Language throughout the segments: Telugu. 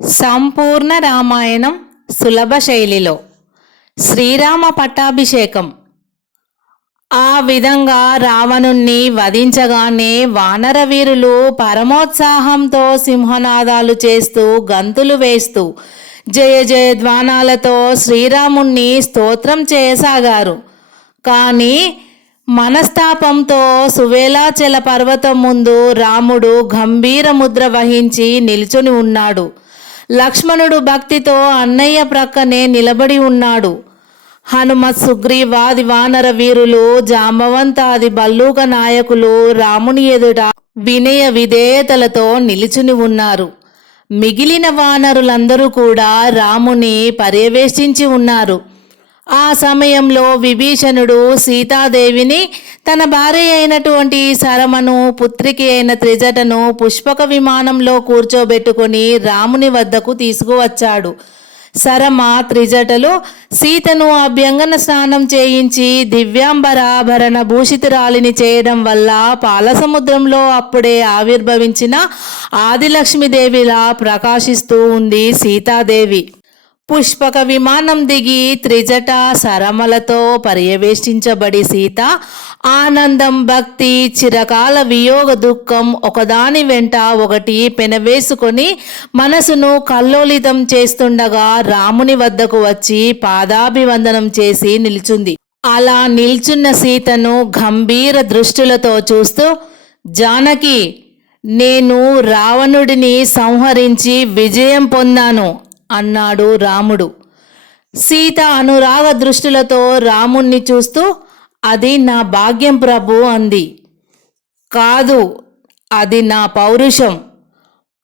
సంపూర్ణ రామాయణం సులభ శైలిలో శ్రీరామ పట్టాభిషేకం. ఆ విధంగా రావణుణ్ణి వధించగానే వానరవీరులు పరమోత్సాహంతో సింహనాదాలు చేస్తూ గంతులు వేస్తూ జయ జయధ్వానాలతో శ్రీరాముణ్ణి స్తోత్రం చేయసాగారు. కానీ మనస్తాపంతో సువేలాచల పర్వతం ముందు రాముడు గంభీర ముద్ర వహించి నిల్చుని ఉన్నాడు. లక్ష్మణుడు భక్తితో అన్నయ్య ప్రక్కనే నిలబడి ఉన్నాడు. హనుమత్ సుగ్రీవాది వానర వీరులు జాంబవంతాది బల్లూక నాయకులు రాముని ఎదుట వినయ విధేయతలతో నిలుచుని ఉన్నారు. మిగిలిన వానరులందరూ కూడా రాముని పర్యవేక్షించి ఉన్నారు. ఆ సమయంలో విభీషణుడు సీతాదేవిని, తన భార్య అయినటువంటి సరమను, పుత్రికి అయిన త్రిజటను పుష్పక విమానంలో కూర్చోబెట్టుకొని రాముని వద్దకు తీసుకువచ్చాడు. సరమ, త్రిజటలు సీతను అభ్యంగన స్నానం చేయించి దివ్యాంబరాభరణ భూషితురాలిని చేయడం వల్ల పాలసముద్రంలో అప్పుడే ఆవిర్భవించిన ఆదిలక్ష్మీదేవిలా ప్రకాశిస్తూ ఉంది సీతాదేవి. పుష్పక విమానం దిగి త్రిజట సరమలతో పర్యవేక్షించబడి సీత ఆనందం, భక్తి, చిరకాల వియోగ దుఃఖం ఒకదాని వెంట ఒకటి పెనవేసుకొని మనసును కల్లోలితం చేస్తుండగా రాముని వద్దకు వచ్చి పాదాభివందనం చేసి నిల్చుంది. అలా నిల్చున్న సీతను గంభీర దృష్టిలతో చూస్తూ, జానకి, నేను రావణుడిని సంహరించి విజయం పొందాను అన్నాడు రాముడు. సీత అనురాగ దృష్టిలతో రాముణ్ణి చూస్తూ, అది నా భాగ్యం ప్రభు అంది. కాదు, అది నా పౌరుషం.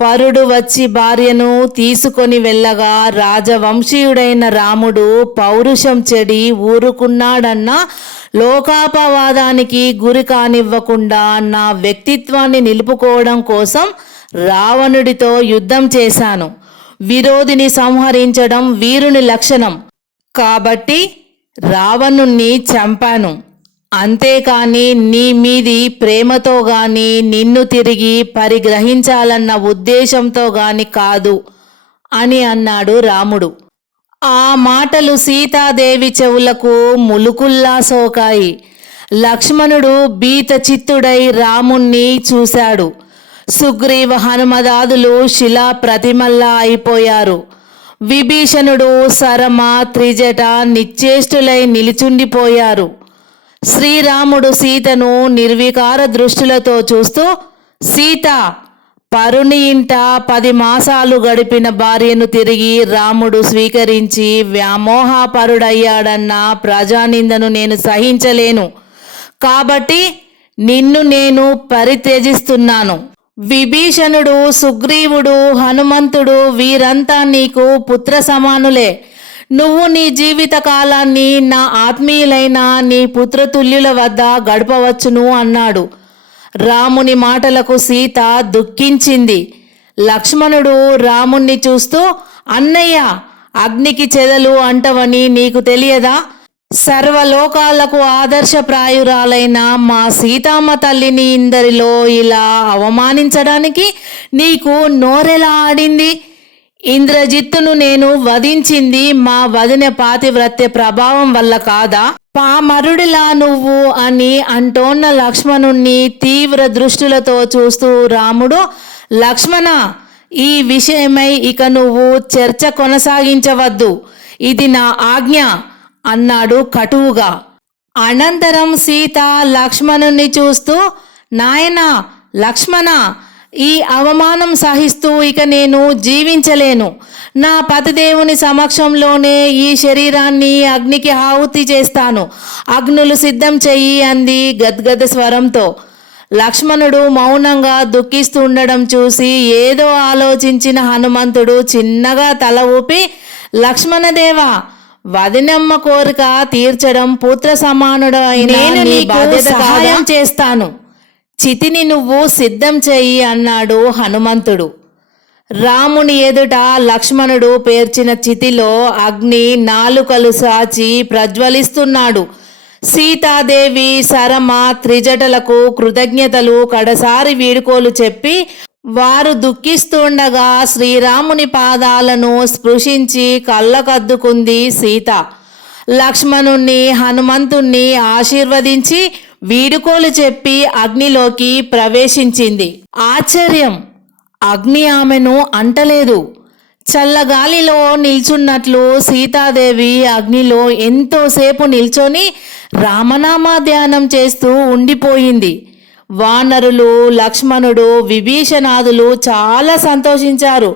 పరుడు వచ్చి భార్యను తీసుకొని వెళ్ళగా రాజవంశీయుడైన రాముడు పౌరుషం చెడి ఊరుకున్నాడన్న లోకాపవాదానికి గురి కానివ్వకుండా నా వ్యక్తిత్వాన్ని నిలుపుకోవడం కోసం రావణుడితో యుద్ధం చేశాను. విరోధిని సంహరించడం వీరుని లక్షణం కాబట్టి రావణుణ్ణి చంపాను. అంతేకాని నీ మీది ప్రేమతో గాని నిన్ను తిరిగి పరిగ్రహించాలన్న ఉద్దేశంతో గాని కాదు అని అన్నాడు రాముడు. ఆ మాటలు సీతాదేవి చెవులకు ములుకుల్లా సోకాయి. లక్ష్మణుడు భీత చిత్తుడై రాముణ్ణి చూశాడు. సుగ్రీవ హనుమదాదులు శిలా ప్రతిమల్లా అయిపోయారు. విభీషణుడు, సరమ, త్రిజట నిశ్చేష్టులై నిలిచుండిపోయారు. శ్రీరాముడు సీతను నిర్వికార దృష్టిలతో చూస్తూ, సీత, పరుని ఇంట 10 మాసాలు గడిపిన భార్యను తిరిగి రాముడు స్వీకరించి వ్యామోహపరుడయ్యాడన్న ప్రజానిందను నేను సహించలేను. కాబట్టి నిన్ను నేను పరిత్యజిస్తున్నాను. విభీషణుడు, సుగ్రీవుడు, హనుమంతుడు వీరంతా నీకు పుత్ర సమానులే. నువ్వు నీ జీవిత కాలాన్ని నా ఆత్మీయులైన నీ పుత్రతుల్యుల వద్ద గడపవచ్చును అన్నాడు. రాముని మాటలకు సీత దుఃఖించింది. లక్ష్మణుడు రాముణ్ణి చూస్తూ, అన్నయ్య, అగ్నికి చెదలు అంటవని నీకు తెలియదా? సర్వలోకాలకు ఆదర్శప్రాయురాలైన మా సీతమ్మ తల్లిని ఇందరిలో ఇలా అవమానించడానికి నీకు నోరెలా ఆడింది? ఇంద్రజిత్తును నేను వధించింది మా వదిన పాతివ్రత్య ప్రభావం వల్ల కాదా? పామరుడిలా నువ్వు అని అంటోన్న లక్ష్మణుణ్ణి తీవ్ర దృష్టిలతో చూస్తూ రాముడు, లక్ష్మణ, ఈ విషయమై ఇక నువ్వు చర్చ కొనసాగించవద్దు. ఇది నా ఆజ్ఞ అన్నాడు కటువుగా. అనంతరం సీత లక్ష్మణుణ్ణి చూస్తూ, నాయనా లక్ష్మణ, ఈ అవమానం సహిస్తూ ఇక నేను జీవించలేను. నా పతిదేవుని సమక్షంలోనే ఈ శరీరాన్ని అగ్నికి ఆహుతి చేస్తాను. అగ్నులు సిద్ధం చెయ్యి అంది గద్గద స్వరంతో. లక్ష్మణుడు మౌనంగా దుఃఖిస్తుండడం చూసి ఏదో ఆలోచించిన హనుమంతుడు చిన్నగా తల ఊపి, లక్ష్మణదేవా, వదినమ్మ కోరిక తీర్చడం పుత్ర సమానుడు అయిన నీ బాధ్యత, సహాయం చేస్తాను. చితిని నువ్వు సిద్ధం చెయ్యి అన్నాడు హనుమంతుడు. రాముని ఎదుట లక్ష్మణుడు పేర్చిన చితిలో అగ్ని నాలుకలు సాచి ప్రజ్వలిస్తున్నాడు. సీతాదేవి, సరమ, త్రిజటలకు కృతజ్ఞతలు కడసారి వీడుకోలు చెప్పి వారు దుఃఖిస్తుండగా శ్రీరాముని పాదాలను స్పృశించి కళ్ళకద్దుకుంది సీత. లక్ష్మణుణ్ణి హనుమంతుణ్ణి ఆశీర్వదించి వీడుకోలు చెప్పి అగ్నిలోకి ప్రవేశించింది. ఆశ్చర్యం! అగ్ని ఆమెను అంటలేదు. చల్లగాలిలో నిల్చున్నట్లు సీతాదేవి అగ్నిలో ఎంతోసేపు నిల్చొని రామనామ ధ్యానం చేస్తూ ఉండిపోయింది. వానరులు, లక్ష్మణుడు, విభీషణాదులు చాలా సంతోషించారు.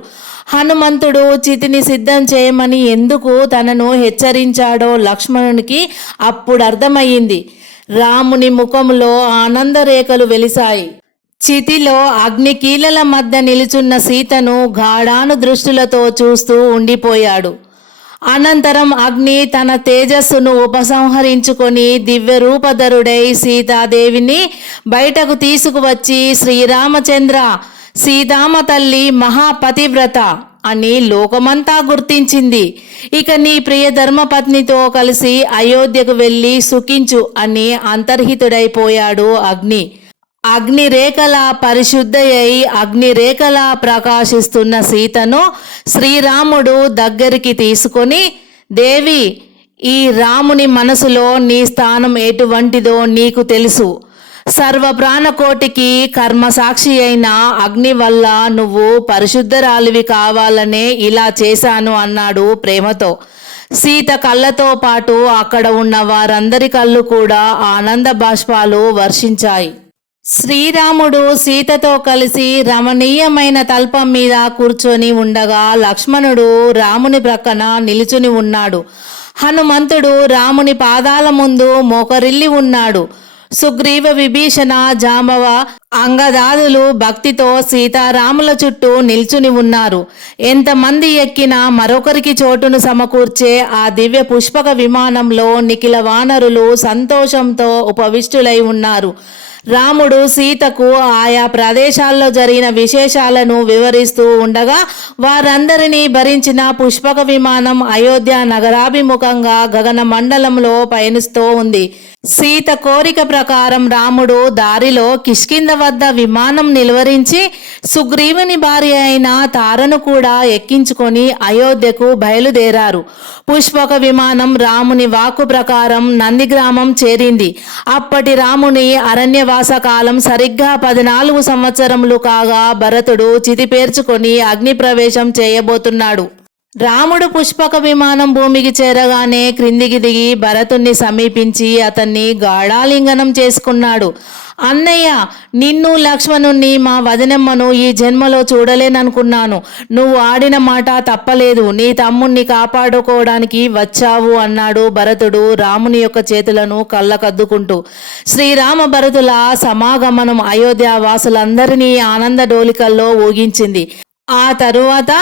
హనుమంతుడు చితిని సిద్ధం చేయమని ఎందుకు తనను హెచ్చరించాడో లక్ష్మణునికి అప్పుడు అర్థమయ్యింది. రాముని ముఖంలో ఆనందరేఖలు వెలిశాయి. చితిలో అగ్నికీలల మధ్య నిలుచున్న సీతను గాఢాను దృష్టిలతో చూస్తూ ఉండిపోయాడు. అనంతరం అగ్ని తన తేజస్సును ఉపసంహరించుకొని దివ్యరూపధరుడై సీతాదేవిని బయటకు తీసుకువచ్చి శ్రీరామచంద్ర, సీతామ తల్లి మహాపతివ్రత అని లోకమంతా గుర్తించింది. ఇక నీ ప్రియ ధర్మపత్నితో కలిసి అయోధ్యకు వెళ్ళి సుఖించు అని అంతర్హితుడైపోయాడు అగ్ని. అగ్నిరేఖలా పరిశుద్ధయై అగ్నిరేఖలా ప్రకాశిస్తున్న సీతను శ్రీరాముడు దగ్గరికి తీసుకొని, దేవి, ఈ రాముని మనసులో నీ స్థానం ఎటువంటిదో నీకు తెలుసు. సర్వ ప్రాణకోటికి కర్మసాక్షి అయిన అగ్ని వల్ల నువ్వు పరిశుద్ధరాలివి కావాలనే ఇలా చేశాను అన్నాడు ప్రేమతో. సీత కళ్ళతో పాటు అక్కడ ఉన్న వారందరి కళ్ళు కూడా ఆనంద బాష్పాలు వర్షించాయి. శ్రీరాముడు సీతతో కలిసి రమణీయమైన తల్పం మీద కూర్చొని ఉండగా లక్ష్మణుడు రాముని ప్రక్కన నిలుచుని ఉన్నాడు. హనుమంతుడు రాముని పాదాల ముందు మోకరిల్లి ఉన్నాడు. సుగ్రీవ, విభీషణ, జాంబవ, అంగదాదులు భక్తితో సీతారాముల చుట్టూ నిల్చుని ఉన్నారు. ఎంతమంది ఎక్కినా మరొకరికి చోటును సమకూర్చే ఆ దివ్య పుష్పక విమానంలో నిఖిల వానరులు సంతోషంతో ఉపవిష్టులై ఉన్నారు. రాముడు సీతకు ఆయా ప్రదేశాల్లో జరిగిన విశేషాలను వివరిస్తూ ఉండగా వారందరినీ భరించిన పుష్పక విమానం అయోధ్య నగరాభిముఖంగా గగన మండలంలో పయనిస్తూ ఉంది. సీత కోరిక ప్రకారం రాముడు దారిలో కిష్కింద వద్ద విమానం నిలువరించి సుగ్రీవుని భార్య అయిన తారను కూడా ఎక్కించుకొని అయోధ్యకు బయలుదేరారు. పుష్పక విమానం రాముని వాక్కు ప్రకారం నందిగ్రామం చేరింది. అప్పటి రాముని అరణ్యవాస కాలం సరిగ్గా 14 సంవత్సరములు కాగా భరతుడు చితి పేర్చుకొని అగ్ని ప్రవేశం చేయబోతున్నాడు. రాముడు పుష్పక విమానం భూమికి చేరగానే క్రిందికి దిగి భరతుణ్ణి సమీపించి అతన్ని గాఢాలింగనం చేసుకున్నాడు. అన్నయ్య, నిన్ను, లక్ష్మణుణ్ణి, మా వదినమ్మను ఈ జన్మలో చూడలేననుకున్నాను. నువ్వు ఆడిన మాట తప్పలేదు. నీ తమ్ముణ్ణి కాపాడుకోవడానికి వచ్చావు అన్నాడు భరతుడు రాముని యొక్క చేతులను కళ్ళకద్దుకుంటూ. శ్రీరామ భరతుల సమాగమనం అయోధ్య వాసులందరినీ ఆనంద డోలికల్లో ఊగించింది. ఆ తరువాత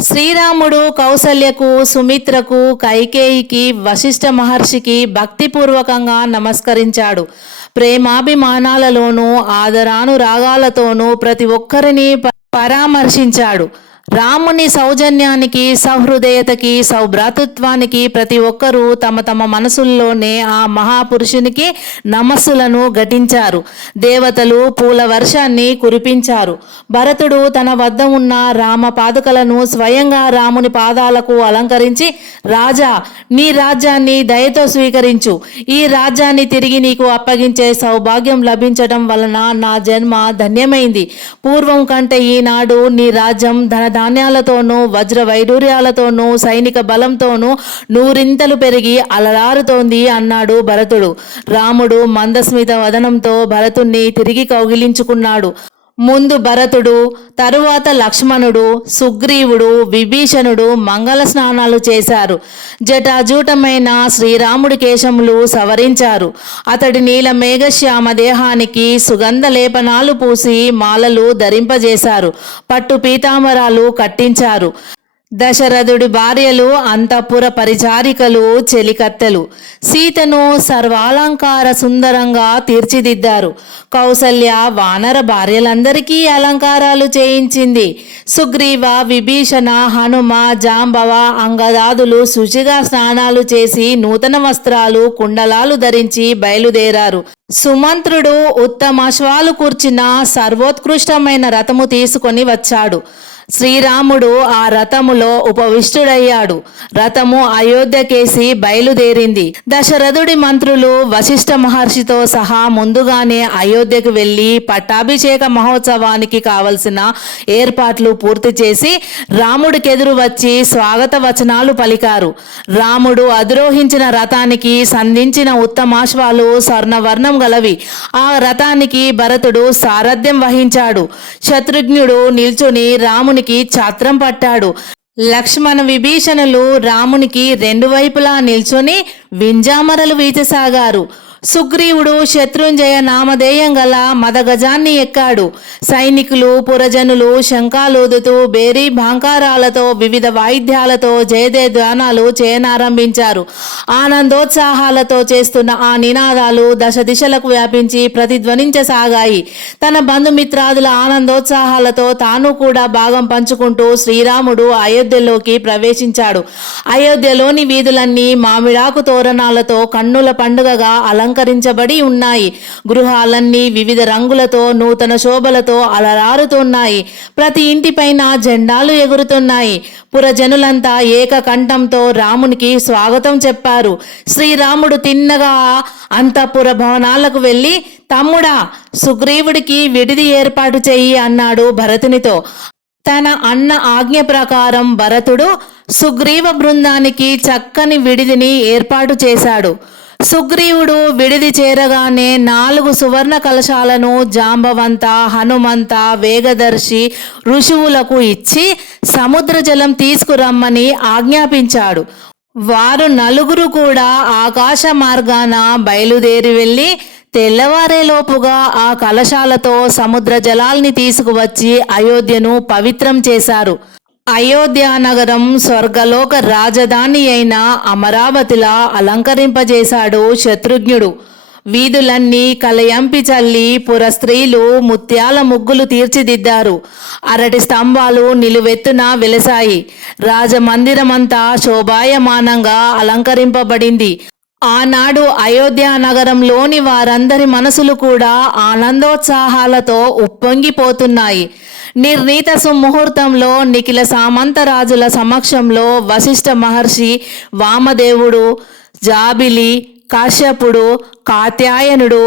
శ్రీరాముడు కౌసల్యకు, సుమిత్రకు, కైకేయికి, వశిష్ఠ మహర్షికి భక్తిపూర్వకంగా నమస్కరించాడు. ప్రేమాభిమానాలలోనూ ఆదరానురాగాలతోనూ ప్రతి ఒక్కరిని పరామర్శించాడు. రాముని సౌజన్యానికి, సహృదయతకి, సౌభ్రాతృత్వానికి ప్రతి ఒక్కరూ తమ తమ మనసుల్లోనే ఆ మహాపురుషునికి నమస్సులను ఘటించారు. దేవతలు పూల వర్షాన్ని కురిపించారు. భరతుడు తన వద్ద ఉన్న రామ పాదుకలను స్వయంగా రాముని పాదాలకు అలంకరించి, రాజా, నీ రాజ్యాన్ని దయతో స్వీకరించు. ఈ రాజ్యాన్ని తిరిగి నీకు అప్పగించే సౌభాగ్యం లభించడం వలన నా జన్మ ధన్యమైంది. పూర్వం కంటే ఈనాడు నీ రాజ్యం ధాన్యాలతోనూ, వజ్ర వైడూర్యాలతోనూ, సైనిక బలంతోనూ నూరింతలు పెరిగి అలరారుతోంది అన్నాడు భరతుడు. రాముడు మందస్మిత వదనంతో భరతుణ్ణి తిరిగి కౌగిలించుకున్నాడు. ముందు భరతుడు, తరువాత లక్ష్మణుడు, సుగ్రీవుడు, విభీషణుడు మంగళ స్నానాలు చేశారు. జటాజూటమైన శ్రీరాముడి కేశములు సవరించారు. అతడి నీల మేఘశ్యామ దేహానికి సుగంధ లేపనాలు పూసి మాలలు ధరింపజేశారు. పట్టు పీతాంబరాలు కట్టించారు. దశరథుడి భార్యలు అంతఃపుర పరిచారికలు, చెలికత్తెలు. సీతను సర్వాలంకార సుందరంగా తీర్చిదిద్దారు. కౌసల్య వానర భార్యలందరికీ అలంకారాలు చేయించింది. సుగ్రీవ, విభీషణ, హనుమ, జాంబవ, అంగదాదులు శుచిగా స్నానాలు చేసి నూతన వస్త్రాలు, కుండలాలు ధరించి బయలుదేరారు. సుమంత్రుడు ఉత్తమాశ్వాలు కూర్చిన సర్వోత్కృష్టమైన రథము తీసుకొని వచ్చాడు. శ్రీరాముడు ఆ రథములో ఉపవిష్టుడయ్యాడు. రథము అయోధ్యకేసి బయలుదేరింది. దశరథుడి మంత్రులు వశిష్ఠ మహర్షితో సహా ముందుగానే అయోధ్యకు వెళ్లి పట్టాభిషేక మహోత్సవానికి కావలసిన ఏర్పాట్లు పూర్తి చేసి రాముడికెదురు వచ్చి స్వాగత వచనాలు పలికారు. రాముడు అధిరోహించిన రథానికి సంధించిన ఉత్తమాశ్వాలు స్వర్ణవర్ణం గలవి. ఆ రథానికి భరతుడు సారథ్యం వహించాడు. శత్రుఘ్నుడు నిల్చుని రామునికి ఛత్రం పట్టాడు. లక్ష్మణ, విభీషణులు రామునికి రెండు వైపులా నిల్చొని వింజామరలు వీచసాగారు. సుగ్రీవుడు శత్రుంజయ నామధేయం గల మదగజాన్ని ఎక్కాడు. సైనికులు, పురజనులు శంఖాలూదుతూ బేరీ భాంకారాలతో వివిధ వాయిద్యాలతో జయజయధ్వానాలు చేయనారంభించారు. ఆనందోత్సాహాలతో చేస్తున్న ఆ నినాదాలు దశ దిశలకు వ్యాపించి ప్రతిధ్వనించసాగాయి. తన బంధుమిత్రాదుల ఆనందోత్సాహాలతో తాను కూడా భాగం పంచుకుంటూ శ్రీరాముడు అయోధ్యలోకి ప్రవేశించాడు. అయోధ్యలోని వీధులన్నీ మామిడాకు తోరణాలతో కన్నుల పండుగగా అలంకరించబడి ఉన్నాయి. గృహాలన్నీ వివిధ రంగులతో, నూతన శోభలతో అలరారుతున్నాయి. ప్రతి ఇంటిపైన జెండాలు ఎగురుతున్నాయి. పురజనులంతా ఏకకంఠంతో రామునికి స్వాగతం చెప్పారు. శ్రీరాముడు తిన్నగా అంతఃపుర భవనాలకు వెళ్ళి, తమ్ముడా, సుగ్రీవుడికి విడిది ఏర్పాటు చెయ్యి అన్నాడు భరతునితో. తన అన్న ఆజ్ఞ ప్రకారం భరతుడు సుగ్రీవ బృందానికి చక్కని విడిదిని ఏర్పాటు చేశాడు. సుగ్రీవుడు విడిది చేరగానే 4 సువర్ణ కలశాలను జాంబవంత, హనుమంత, వేగదర్శి ఋషువులకు ఇచ్చి సముద్ర జలం తీసుకురమ్మని ఆజ్ఞాపించాడు. వారు నలుగురు కూడా ఆకాశ మార్గాన బయలుదేరి వెళ్ళి తెల్లవారేలోపుగా ఆ కలశాలతో సముద్ర జలాల్ని తీసుకువచ్చి అయోధ్యను పవిత్రం చేశారు. అయోధ్య నగరం స్వర్గలోక రాజధాని అయిన అమరావతిలా అలంకరింపజేశాడు శత్రుఘ్నుడు. వీధులన్నీ కలయంపి చల్లి పుర స్త్రీలు ముత్యాల ముగ్గులు తీర్చిదిద్దారు. అరటి స్తంభాలు నిలువెత్తున వెలసాయి. రాజమందిరమంతా శోభాయమానంగా అలంకరింపబడింది. ఆనాడు అయోధ్య నగరంలోని వారందరి మనసులు కూడా ఆనందోత్సాహాలతో ఉప్పొంగిపోతున్నాయి. నిర్ణీత సుముహూర్తంలో నిఖిల సామంతరాజుల సమక్షంలో వశిష్ఠ మహర్షి, వామదేవుడు, జాబిలి, కాశ్యపుడు, కాత్యాయనుడు,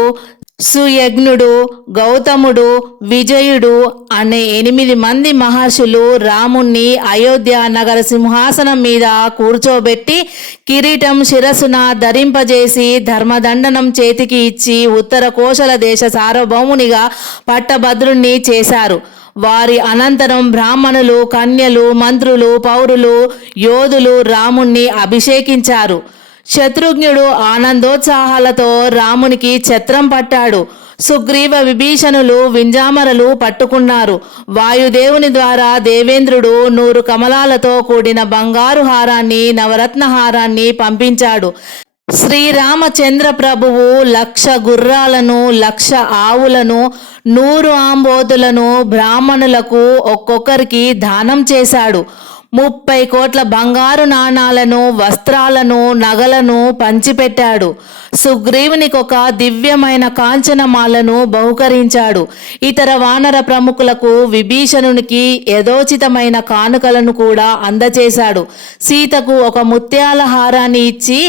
సుయజ్ఞుడు, గౌతముడు, విజయుడు అనే 8 మంది మహర్షులు రాముణ్ణి అయోధ్య నగర సింహాసనం మీద కూర్చోబెట్టి కిరీటం శిరస్సున ధరింపజేసి ధర్మదండనం చేతికి ఇచ్చి ఉత్తర కోశల దేశ సార్వభౌమునిగా పట్టభద్రుణ్ణి చేశారు. వారి అనంతరం బ్రాహ్మణులు, కన్యలు, మంత్రులు, పౌరులు, యోధులు రాముణ్ణి అభిషేకించారు. శత్రుఘ్నుడు ఆనందోత్సాహాలతో రామునికి ఛత్రం పట్టాడు. సుగ్రీవ, విభీషణులు వింజామరలు పట్టుకున్నారు. వాయుదేవుని ద్వారా దేవేంద్రుడు 100 కమలాలతో కూడిన బంగారు హారాన్ని, నవరత్న హారాన్ని పంపించాడు. శ్రీరామచంద్ర ప్రభువు 1,00,000 గుర్రాలను, 1,00,000 ఆవులను, 100 ఆంబోతులను బ్రాహ్మణులకు ఒక్కొక్కరికి దానం చేశాడు. 30 కోట్ల బంగారు నాణాలను, వస్త్రాలను, నగలను పంచిపెట్టాడు. సుగ్రీవునికి ఒక దివ్యమైన కాంచనమాలను బహుకరించాడు. ఇతర వానర ప్రముఖులకు, విభీషణునికి యథోచితమైన కానుకలను కూడా అందచేశాడు. సీతకు ఒక ముత్యాల హారాన్ని ఇచ్చి,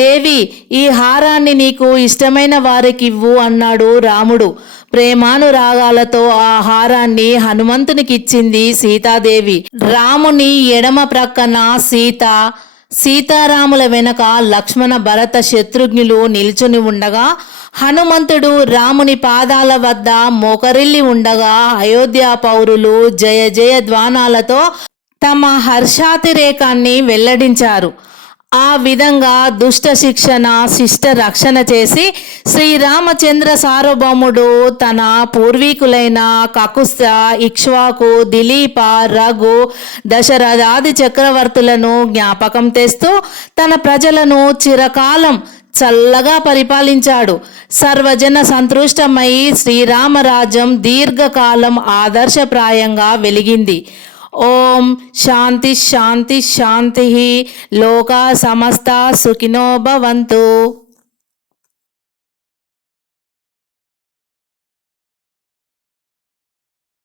దేవి, ఈ హారాన్ని నీకు ఇష్టమైన వారికివ్వు అన్నాడు రాముడు. ప్రేమానురాగాలతో ఆ హారాన్ని హనుమంతునికిచ్చింది సీతాదేవి. రాముని ఎడమ ప్రక్కన సీత, సీతారాముల వెనక లక్ష్మణ, భరత, శత్రుఘ్నులు నిల్చుని ఉండగా, హనుమంతుడు రాముని పాదాల వద్ద మోకరిల్లి ఉండగా అయోధ్య పౌరులు జయ జయ ధ్వానాలతో తమ హర్షాతిరేకాన్ని వెల్లడించారు. ఆ విధంగా దుష్ట శిక్షణ శిష్ట రక్షణ చేసి శ్రీరామచంద్ర సార్వభౌముడు తన పూర్వీకులైన కకుస్థ, ఇక్ష్వాకు, దిలీప, రఘు, దశరథాది చక్రవర్తులను జ్ఞాపకం తెస్తూ తన ప్రజలను చిరకాలం చల్లగా పరిపాలించాడు. సర్వజన సంతృష్టమై శ్రీరామరాజ్యం దీర్ఘకాలం ఆదర్శప్రాయంగా వెలిగింది. ఓం శాంతి శాంతి శాంతి. లోకా సమస్త సుఖినో భవంతు.